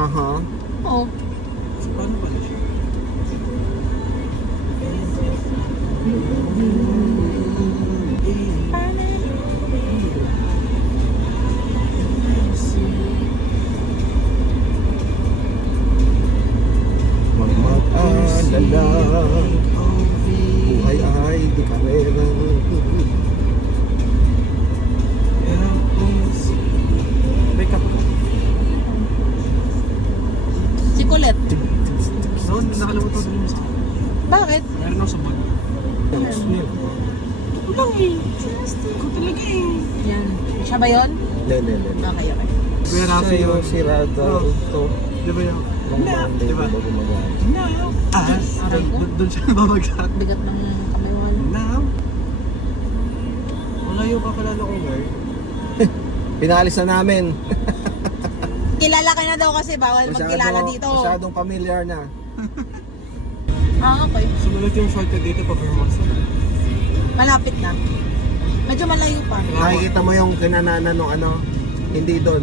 Aha. Oo. So, paano pala siya? Magpapaalala, buhay ay di karera. Wake up. Si Colette. Noon, nakalimutan ko sa Bakit? meron ako sa bag. Gusto niyo? Ito lang eh. Ko talaga eh. Yan. Siya ba yun? Hindi. Okay, okay. Kuya Rafi Sa'yo, yun. si Rada, ito. Di ba yun? Long Monday, Diba? diba gumagana? Now. Aray ko. Doon siya babagsak. Bigat ng kamay wala. Now. Wala yung kakilala ko, girl. Pinalis na namin. Kilala ka na daw kasi bawal magkilala dito. Masyadong familiar na. Ah, okay. Sumunod yung shortcut dito pa Hermosa. Malapit na. Medyo malayo pa. Nakikita mo yung kinananan ng ano, hindi doon.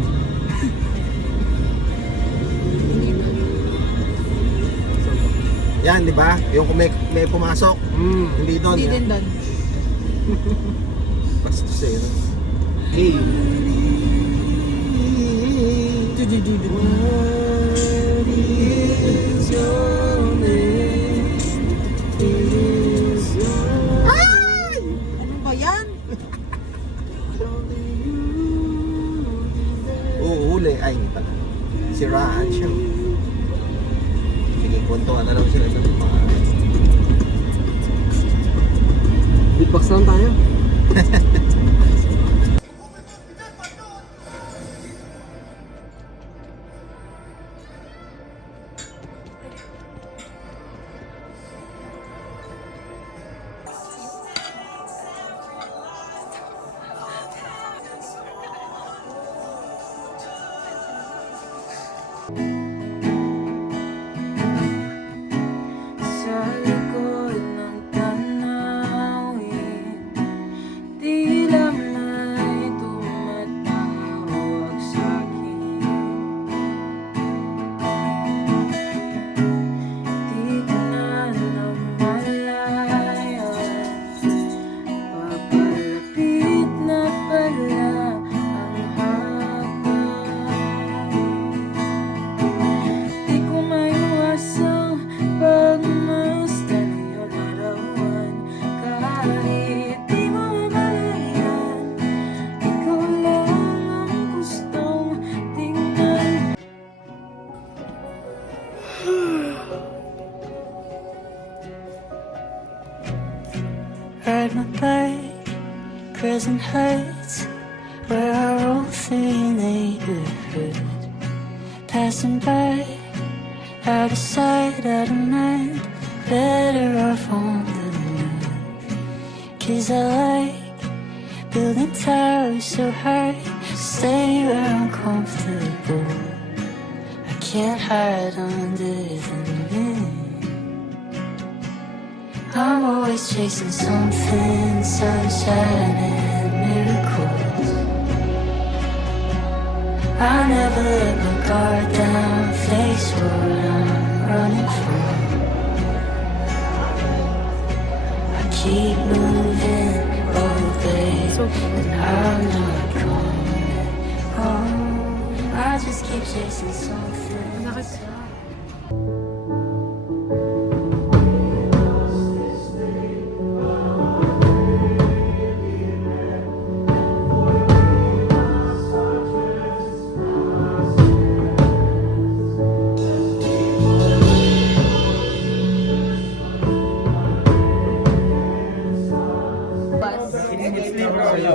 Hindi doon. Yan, di ba? Yung kung may pumasok, hindi doon. Hindi Yan. din doon. Basta siya. Hey. Ano ba yan? Uuhuli. Ay, hindi pala. Siraan siya. Sige, kwentuhan na lang sila sa mga... Beatbox lang tayo. Sa likod ng tanawin, tila may tumatawag sa'kin. Di ko na namalayan, papalapit na pala ang hapon. Di ko maiwasang pagmasdan ng iyong larawan. Kahit di mo mamalayan, ikaw lang ang gustong tingnan. Ride my bike, Crescent Heights, where I roll through your neighborhood. Passing by, out of sight, out of mind, better off on the move. 'Cause I like building towers so high, stay where I'm comfortable. I can't hide under the moon. I'm always chasing something, sunshine and miracles. I never let my guard down, face what I'm running from. I keep moving, oh babe, and I'm not coming home. I just keep chasing something.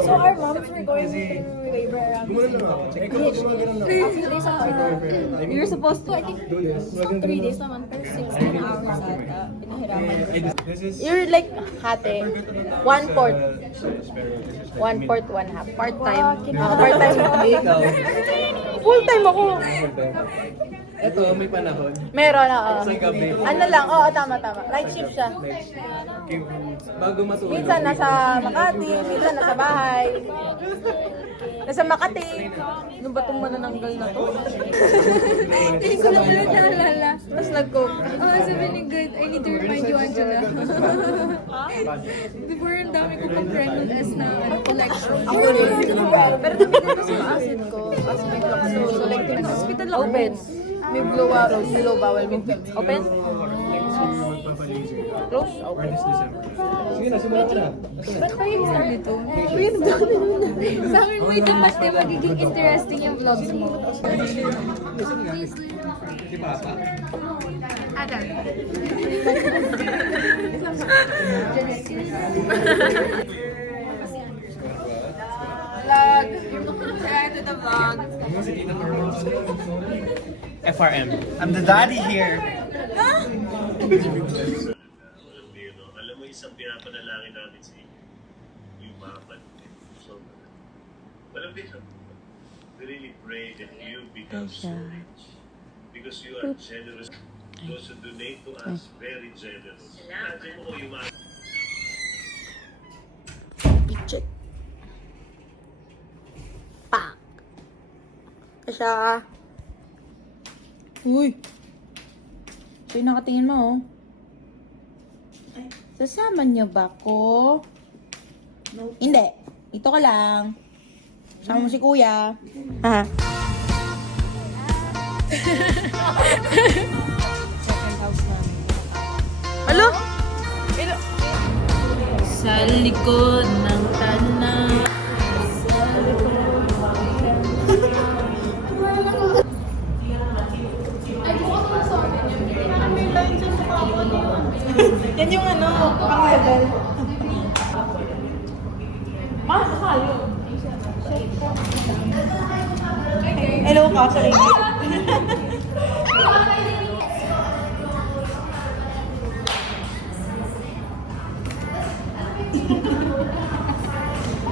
So our moms were going to labor around a few days apart. We were supposed to, I think, 3 days naman, pero 16 hours ata. Pinahirapan. You're like hate. 1/4. 1/4, 1/2. Part-time. Part-time. Full time ako. Ito, may panahon. Meron, oo. Sa gabi. Ano lang, oo, tama. Night shift siya. Bago matulog. Minsan nasa Makati, minsan nasa bahay. Nasa Makati. Ano ba itong manananggal na to? Hindi ko na pala naalala. Tapos nag-cook. Oh, sabi ni God, I need to remind you, Angela. Before, ang dami ko pang brand ng S na collection. Ako rin. Pero tumigil kasi yung acid ko. Kasi may so like, hospital ako. Open. May blow bowel. Open? Close? Open. Sige na, simulan ka na. Ba't pa yung start nito? Weird daw nila. Sa akin, wait na pati magiging interesting yung vlogs mo. Di ba pa? Adam. Vlog. Say to the vlog. FRM. I'm the daddy here. Alam mo, isang pinapanalangin namin sa inyo, yung mga kapatid. So, walang vision. We really pray that you become so rich. Because you are generous. Those who donate to us, very generous. Imagine mo yung mga... Check. Pak. Kasya. Uy. So yung nakatingin mo, oh. Sasama niyo ba ko? Hindi. Ito ka lang. Sama mo si kuya. Ha? Second house namin. Alo? Sa likod ng tanah. Yan yung ano, pang level. Hello ka, sorry.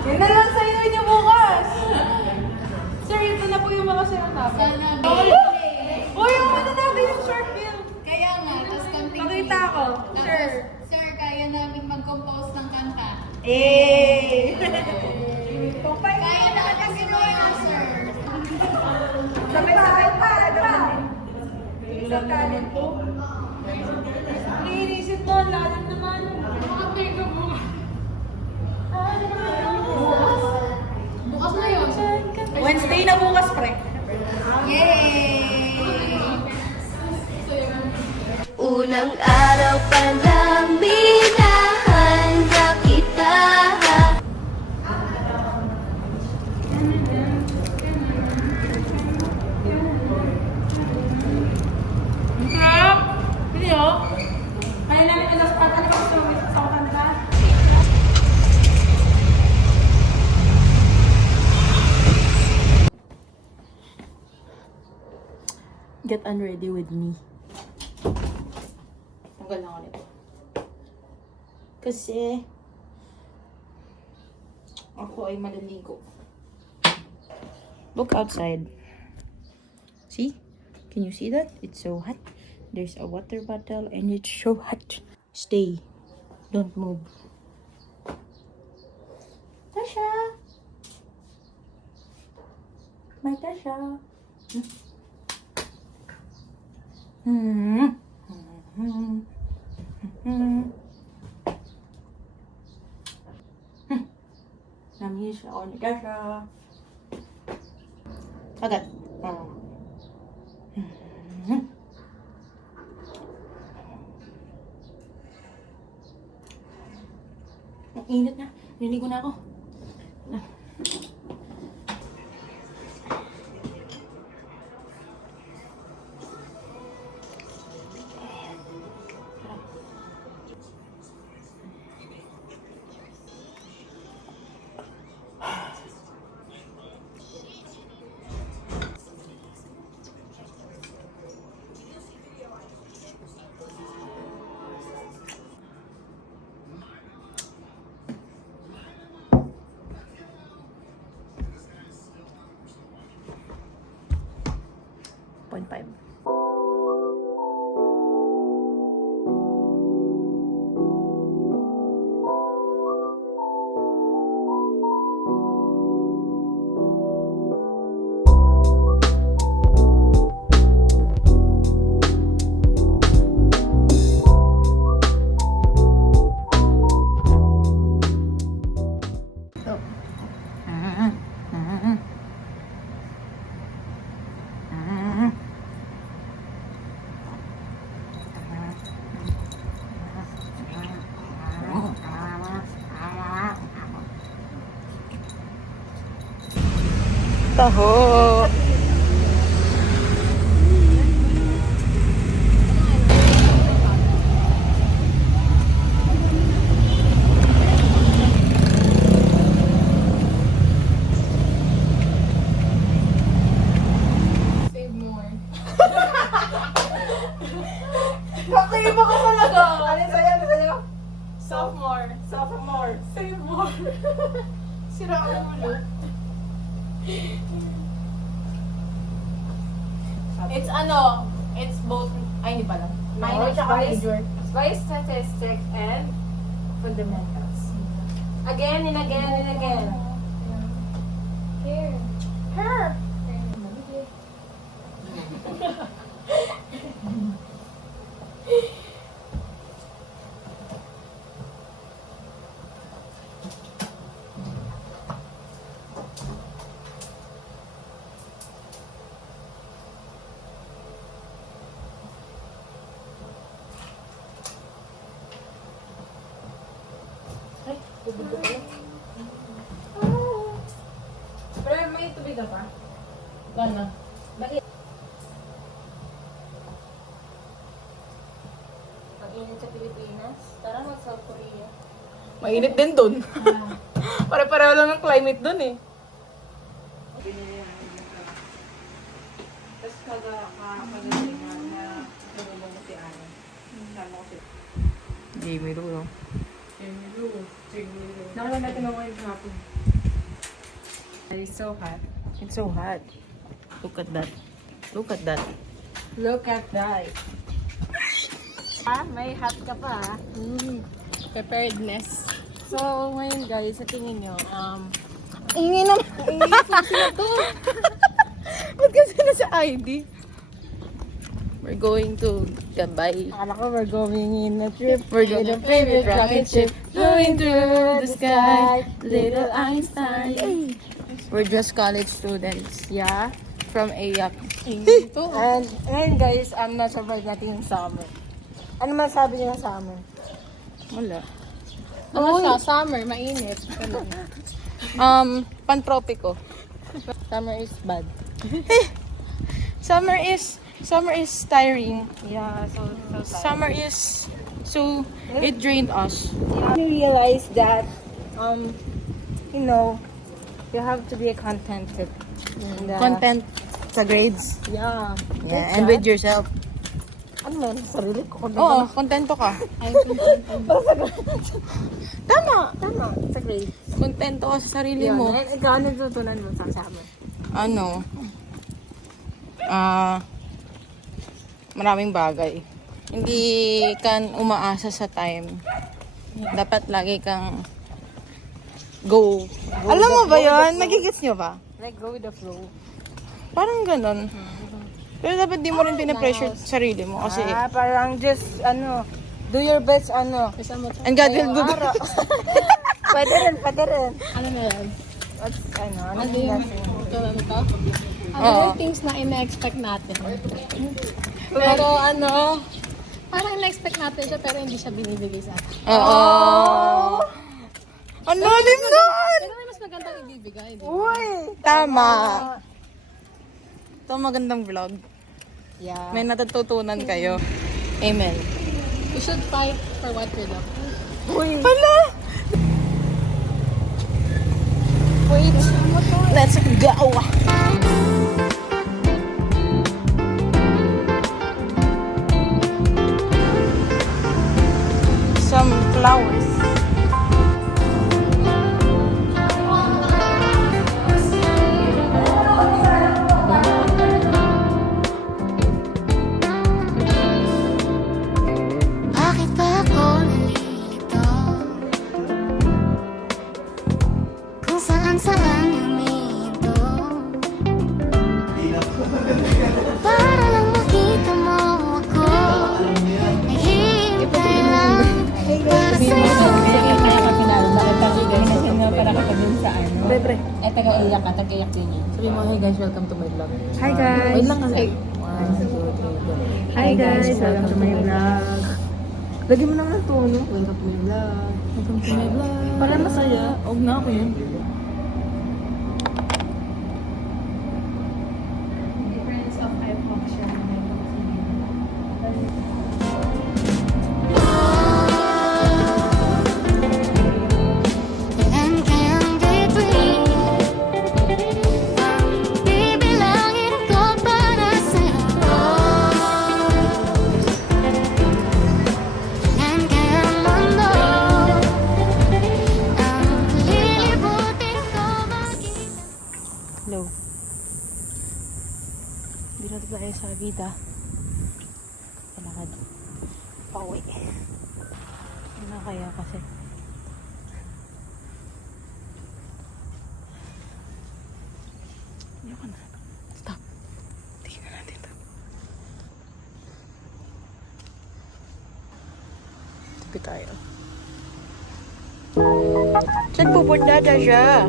Yun na lang sa inyo niyo bukas. Sir, ito na po yung mga sinatabi. Uy, yung ano natin yung short film. Kaya nga, tapos konting Nakita ko. Sir. Sir, kaya namin mag-compose ng kanta. Eh. Kaya naman kasi mo yun, sir. Sabay-sabay pa, diba? Isang talent po. Iinisip mo, lalim naman. Makapay ka mo. Bukas na yun. Wednesday na bukas, pre. Yay! Unang araw pa lang minahanda kita. Hindi oh. Kaya namin ito sa patan ko sa kanta. Get unready with me. Tanggal lang ako nito. Kasi ako ay maliligo. Look outside. See? Can you see that? It's so hot. There's a water bottle and it's so hot. Stay. Don't move. Tasha! My Tasha! Namiss ako ni Tasha. Agad. Ang init na. Niligo na ako. time. Taho! Save more. Kakaiba ka talaga! Ano sa'yo? Sophomore. Sophomore. Save more. Sira ang ulo. It's it's both, ay hindi pala. Minor tsaka major. Vice statistics and fundamentals. Again and again and again. Here. Her! Pero may tubig ka pa? Gana. Ang init sa Pilipinas. Tara mag-South Korea. Mainit din dun. Pare-pareho lang ng climate dun eh. Tapos kagaling na nagulong ko si Ana. Sama ko si Jamie Lou, no? Nakala natin ako yung hapon. It's so hot. It's so hot. Look at that. Look at that. Look at that. May hat ka pa Preparedness. So, ngayon guys, sa tingin nyo, Ingin naman. Ba't kasi nasa ID? We're going to Gabay. akala ko we're going in a trip. We're going to favorite rocket ship. Going through the sky. Little Einstein. We're just college students. Yeah. From AYAC. And ngayon guys, na-survive natin yung summer. Ano masabi niyo ng summer? Wala. Ano siya? Summer, mainit. Pantropiko. Summer is bad. Summer is tiring. Yeah, so Summer is so it drained us. you realize that, you know, you have to be contented. And, Content sa grades. Yeah. Yeah, and with yourself. Ano man, sarili ko. Oo, kontento ka. Tama, sa grade. Kontento ka sa sarili Yun, mo. ikaw ano tutunan mo sa summer? Ano? Maraming bagay. Hindi ka umaasa sa time. Dapat lagi kang go. Alam mo ba yun? Nagigits nyo ba? Like, go with the flow. Parang ganun. Pero dapat di mo rin pinapressure sarili mo kasi Parang just, do your best, and God will do the pwede rin. Ano na yan? What's, ano Ano yung yung lesson? ito na ito? Ano Oo. yung things na ina-expect natin? Pero parang ina-expect natin siya pero hindi siya binibigay sa atin. Oo. Ang lalim nun! Pero may mas magandang ibibigay, di ba? Uy! Tama. Ito magandang vlog. Yeah. May natututunan kayo. Amen. We should fight for what we love. Hala! Wait. Let's go! Some flowers. ka, tag-iyak din niya. Sabi mo, hey guys, welcome to my vlog. Hi guys! Wait lang kasi. 1, 2, 3, go. Hi guys! Welcome to my vlog. Lagi mo naman ang tono. Welcome to my vlog. Welcome to my vlog. Para masaya. Huwag na ako yun. Difference of hypoxia and hypoxia. And can between ang bibilangin ko para sa'yo. And kaya mundo ang lilibutin ko makita. Hello. Dito na tayo sa Avida. Palakad. Pauwi. Ano na kaya kasi? Ayoko na. Stop. Tingnan natin ito. Tabi tayo. Saan pupunta siya?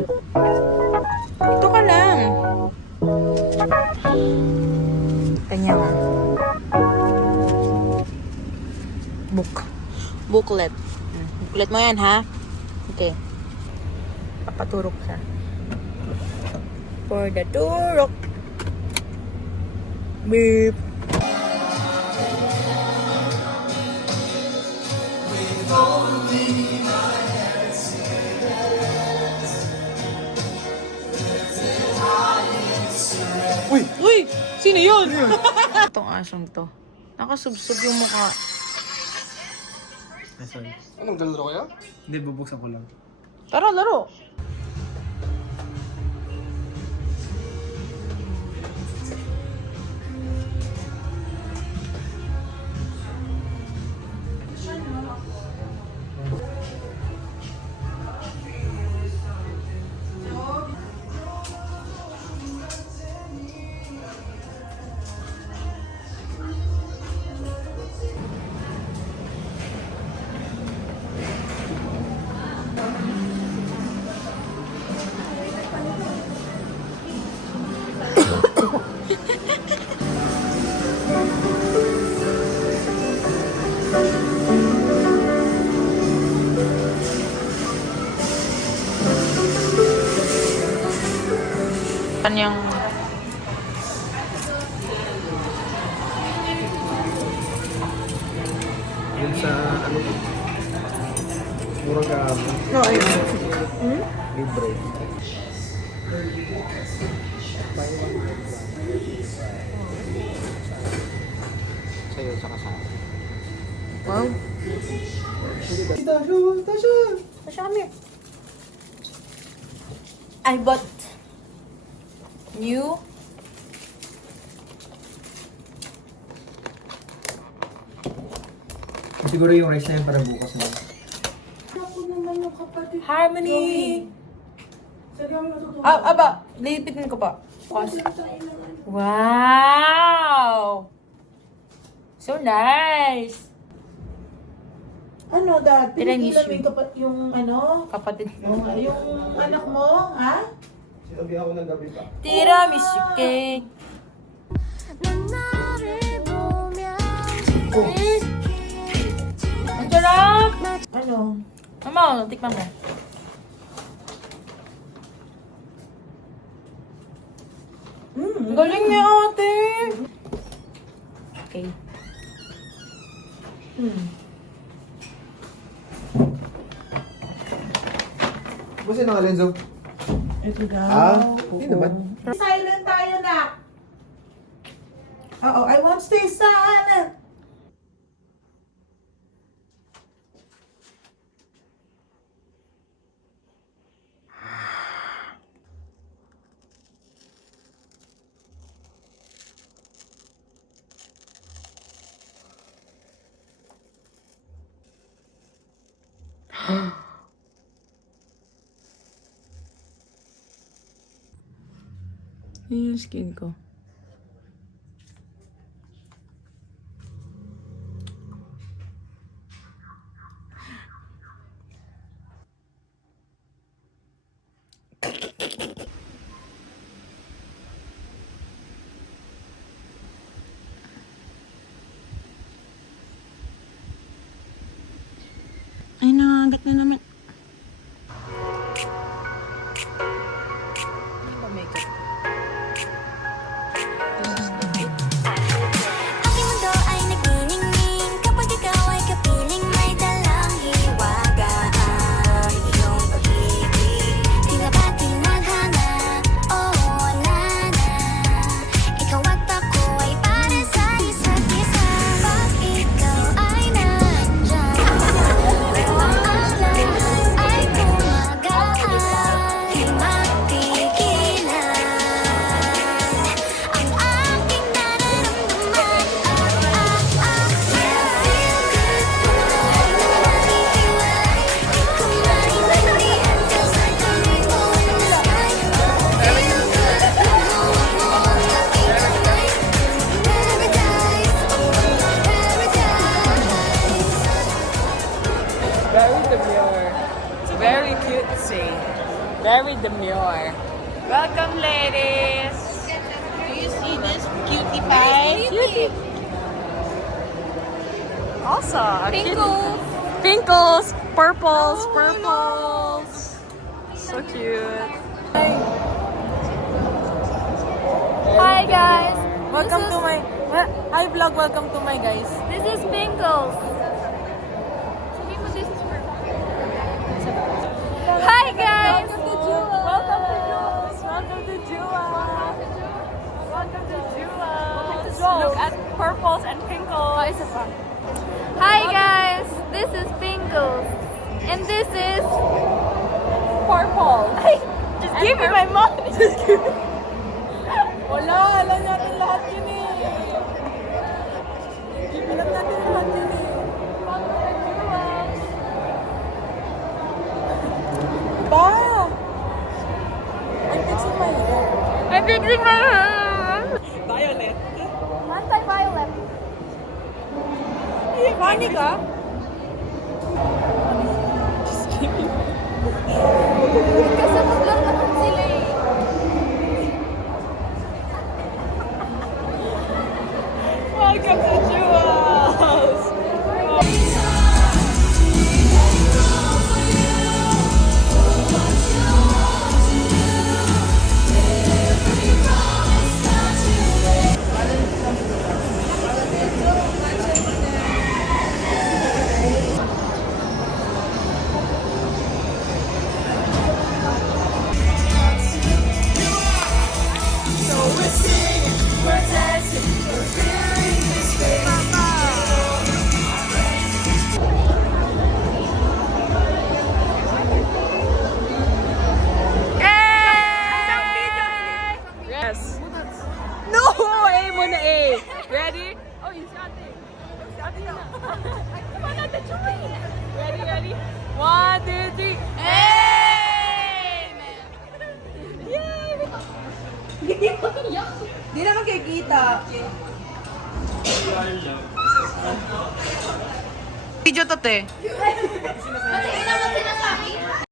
Ito ka lang. Kanya nga. Booklet. Booklet mo yan, ha? Okay. Papaturok siya. For the turok. Beep. Uy! Sino yun? Itong asong to. Nakasubsob yung mukha. Anong galaro kaya? Hindi, bubuksan ko lang. Tara, laro! Kanyang Yun sa ano? Murang kahapon. No, ayun. Libre. Sa'yo, sa kasama. wow. Masya kami. I bought new Siguro yung rice na yan para bukas na. Harmony. Aba, lipitin ko pa. Wow! So nice! Ano dati? Tiramisu. Pinigilan mo yung ano? Kapatid. Yung anak mo, ha? Sinabi ako ng gabi pa. Tiramisu cake. 난 너를 보면 Ang sarap! Ano? Mama, tikman mo. Ang galing niya ate! Okay. Kasi naka Lenzo? Ito daw. Hindi naman. Silent tayo na. Oo, I won't stay silent. Yun yung skin ko. Bakit na naman? Aking mundo ay nagniningning kapag ikaw ay kapiling may dalang hiwaga ang iyong pag-ibig. Di na ba tinadhana? Oo, wala na. Ikaw at ako ay para sa isa't isa. Pag ikaw ay nandyan, pero ang lahat ay gumagaan. Di mapigilan ang aking nararamdaman. Feel good tonight. Kumain like the end, feels like a rainbow in the sky. Feel good, paradise, Very demure. Very cutesy. Very demure. Welcome, ladies. Do you see this cutie pie? Also, a cute- Pinkles. Pinkles, purples, purples. So cute. Hi guys. Welcome to my... Hi vlog, welcome to my guys. This is Pinkles. Hi guys. Welcome to Jules. Welcome to Jua. Welcome to Jua. Look at purples and pinkles. Hi guys. This is Pinkles. And this is Purple. just give me my money. Wala, alam natin lahat yun eh. Alam natin lahat yun eh. Ba? I'm fixing my hair. I'm fixing my hair. Violet. Anti-violet. Funny ka? Kasabot lang naman sila eh. Welcome to Jules. Yes. No! A muna A. Ready? Oh, yung si ate. Si ate na. Ready, ready? 1, 2, 3. Di na makikita. Video to te.